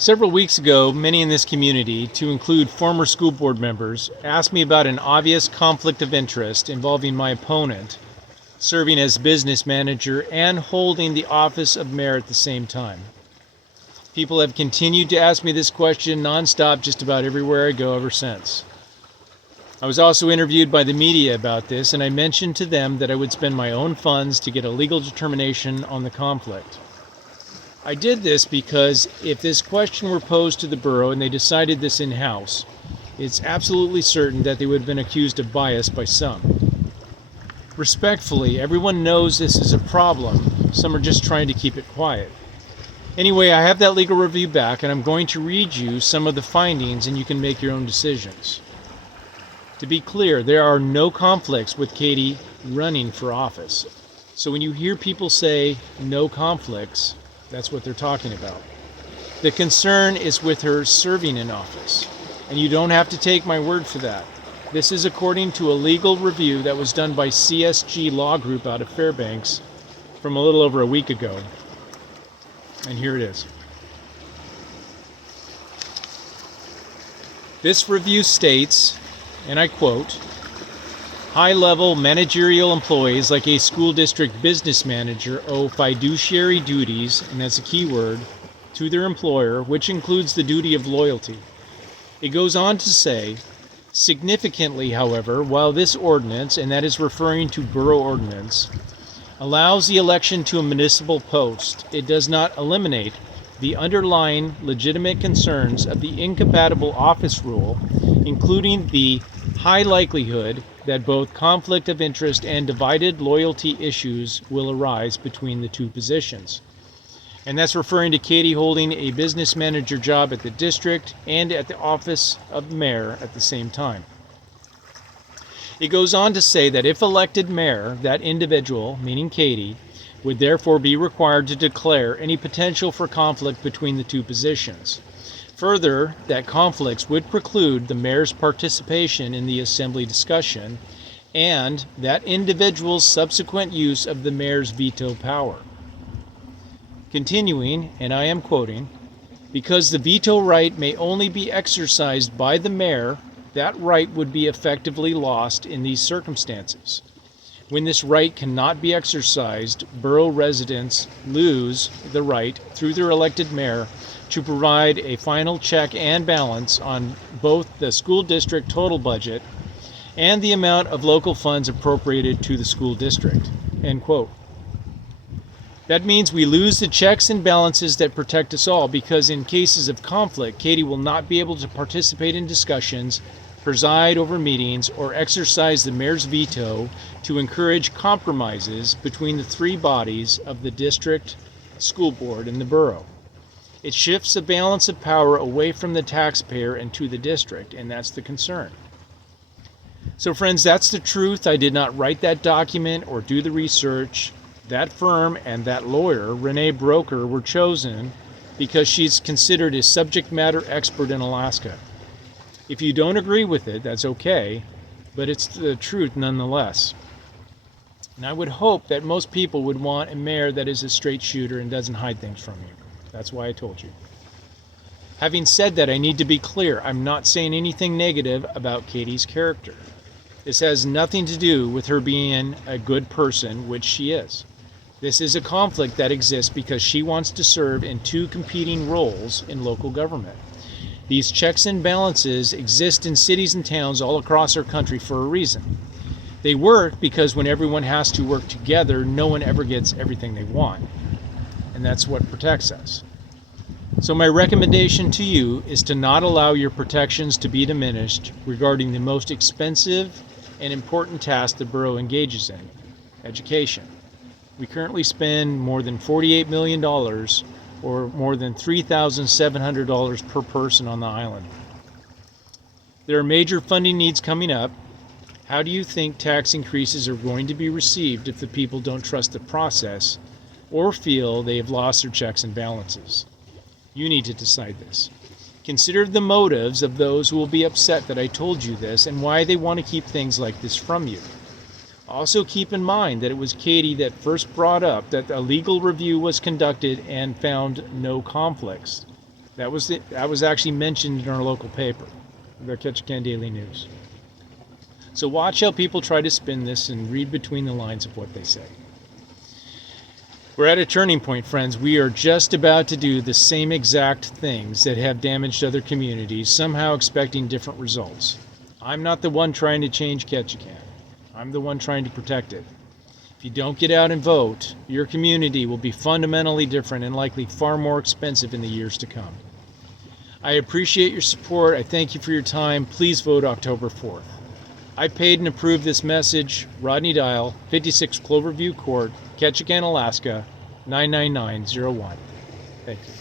Several weeks ago, many in this community, to include former school board members, asked me about an obvious conflict of interest involving my opponent serving as business manager and holding the office of mayor at the same time. People have continued to ask me this question nonstop just about everywhere I go ever since. I was also interviewed by the media about this, and I mentioned to them that I would spend my own funds to get a legal determination on the conflict. I did this because if this question were posed to the borough and they decided this in-house, it's absolutely certain that they would have been accused of bias by some. Respectfully, everyone knows this is a problem. Some are just trying to keep it quiet. Anyway, I have that legal review back, and I'm going to read you some of the findings, and you can make your own decisions. To be clear, there are no conflicts with Katie running for office. So when you hear people say no conflicts, that's what they're talking about. The concern is with her serving in office, and you don't have to take my word for that. This is according to a legal review that was done by CSG Law Group out of Fairbanks from a little over a week ago. And here it is. This review states, and I quote, high-level managerial employees like a school district business manager owe fiduciary duties, and that's a key word, to their employer, which includes the duty of loyalty. It goes on to say, significantly, however, while this ordinance, and that is referring to borough ordinance, allows the election to a municipal post, it does not eliminate the underlying legitimate concerns of the incompatible office rule, including the high likelihood that both conflict of interest and divided loyalty issues will arise between the two positions. And that's referring to Katie holding a business manager job at the district and at the office of mayor at the same time. It goes on to say that if elected mayor, that individual, meaning Katie, would therefore be required to declare any potential for conflict between the two positions. Further, that conflicts would preclude the mayor's participation in the assembly discussion and that individual's subsequent use of the mayor's veto power. Continuing, and I am quoting, because the veto right may only be exercised by the mayor, that right would be effectively lost in these circumstances. When this right cannot be exercised, borough residents lose the right, through their elected mayor, to provide a final check and balance on both the school district total budget and the amount of local funds appropriated to the school district. End quote. That means we lose the checks and balances that protect us all, because in cases of conflict, Katie will not be able to participate in discussions, preside over meetings, or exercise the mayor's veto to encourage compromises between the three bodies of the district, school board, and the borough. It shifts the balance of power away from the taxpayer and to the district, and that's the concern. So friends, that's the truth. I did not write that document or do the research. That firm and that lawyer, Renee Broker, were chosen because she's considered a subject matter expert in Alaska. If you don't agree with it, that's okay, but it's the truth nonetheless. And I would hope that most people would want a mayor that is a straight shooter and doesn't hide things from you. That's why I told you. Having said that, I need to be clear. I'm not saying anything negative about Katie's character. This has nothing to do with her being a good person, which she is. This is a conflict that exists because she wants to serve in two competing roles in local government. These checks and balances exist in cities and towns all across our country for a reason. They work because when everyone has to work together, no one ever gets everything they want. And that's what protects us. So my recommendation to you is to not allow your protections to be diminished regarding the most expensive and important task the borough engages in, education. We currently spend more than $48 million, or more than $3,700 per person on the island. There are major funding needs coming up. How do you think tax increases are going to be received if the people don't trust the process or feel they have lost their checks and balances? You need to decide this. Consider the motives of those who will be upset that I told you this and why they want to keep things like this from you. Also keep in mind that it was Katie that first brought up that a legal review was conducted and found no conflicts. That was actually mentioned in our local paper, the Ketchikan Daily News. So watch how people try to spin this and read between the lines of what they say. We're at a turning point, friends. We are just about to do the same exact things that have damaged other communities, somehow expecting different results. I'm not the one trying to change Ketchikan. I'm the one trying to protect it. If you don't get out and vote, your community will be fundamentally different and likely far more expensive in the years to come. I appreciate your support. I thank you for your time. Please vote October 4th. I paid and approved this message. Rodney Dial, 56 Cloverview Court, Ketchikan, Alaska, 99901. Thank you.